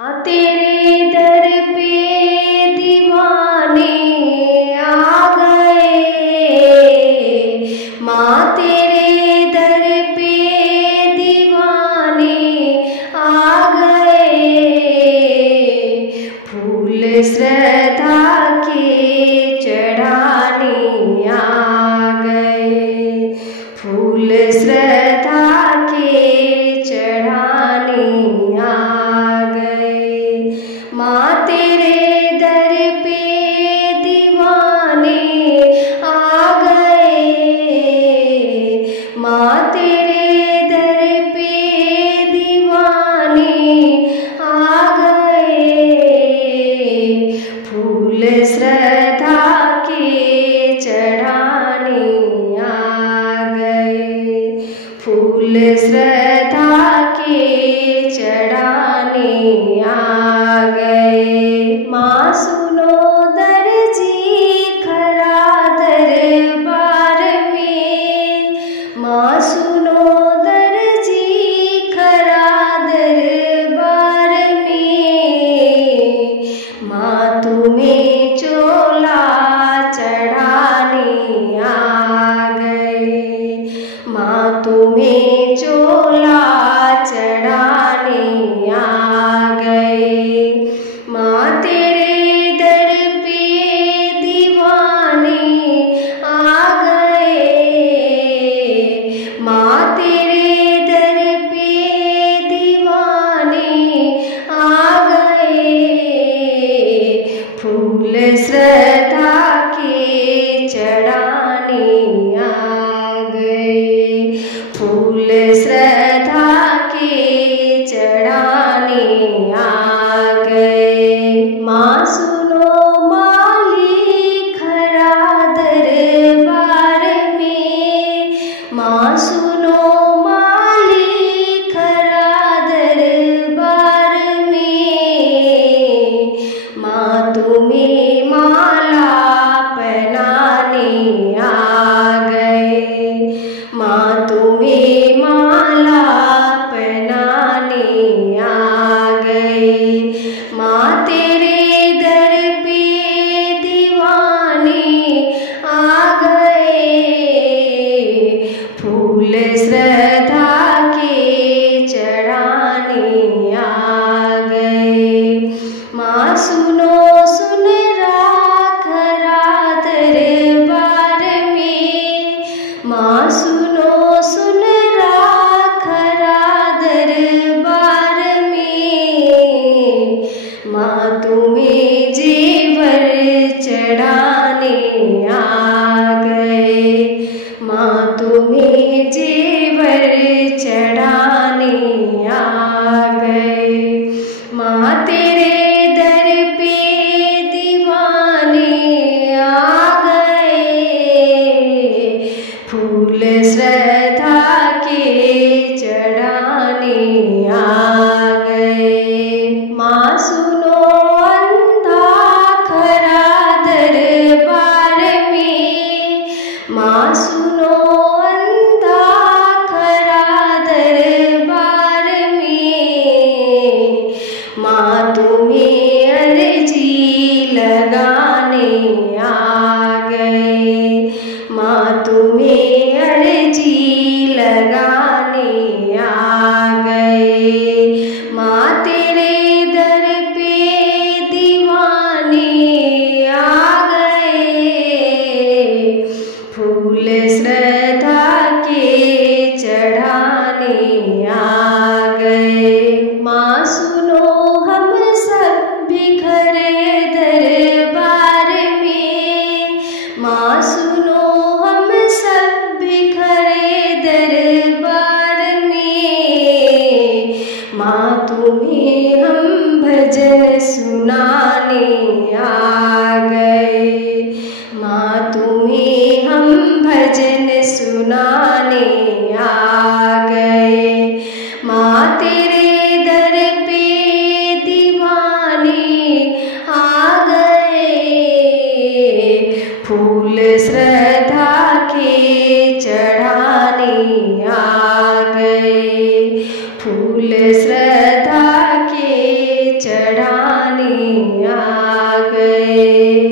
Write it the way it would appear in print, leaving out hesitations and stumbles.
तेरे दर पे दीवाने आ गए, माँ तेरे दर पे दीवाने आ गए, फूल श्रद्धा के चढ़ाने आ गए, फूल श्रद्धा के चढ़ाने आ गए, माँ तेरे दर पे दीवाने आ गए, माँ तेरे दर पे दीवाने आ गए, फूल श्रद्धा के चढ़ाने आ गए, फूल श्रद्धा के चढ़ाने आ गए। माँ सुनो दर्जी खरा दरबार में, माँ सुनो दर्जी खरा दरबार में, माँ तुम्हें चोला चढ़ाने आ गए, माँ तुम्हें चोला चढ़ाने आ गए, माँ तेरे दर पे दीवाने आ गए, माँ तेरे दर पे दीवाने आ गए, फूल श्रद्धा के चढ़ाने आ गए, फूल श्रद्धा के चढ़ाने आ गए। माँ सुनो माली खरा दरबार में, माँ सुनो माली खरा दरबार में, माँ तुम्हें माला पहनाने आ गए, माँ तुम्हें माला पहनाने आ गए, माँ तेरे दर पे दीवाने आ गए, फूल श्रद्धा के चढ़ाने आ गए। माँ सुनो सुन खरा दरबार में, माँ सुनो सुन खरा दरबार में, माँ तुम्हें जेवर चढ़ाने आ गए, माँ तुम्हें जेवर चढ़ाने आ गए, माँ तेरे दर पे दीवाने आ गए, फूल श्रद्धा के चढ़ाने आ गए। माँ सुनो अंधा खरा दरबार में, माँ सुनो अंधा खरा दरबार में, माँ तुम्हें अर्जी लगाने आ गए, माँ तुम्हें अर्जी लगाने आ गए, माँ तेरे दर पे दीवाने आ गए, फूल श्रद्धा के चढ़ाने आ गए। माँ सुनो हम सब बिखरे दरबार में, माँ सुनो हम सब बिखरे दरबार में, माँ तुम्हें हम भजन सुनाने आ गए, माँ तुम्हें हम भजन सुनाने आ गए, माँ तेरे दर पे दीवाने आ गए, फूल श्रद्धा के चढ़ाने आ गए, फूल श्रद्धा के चढ़ाने आ गए।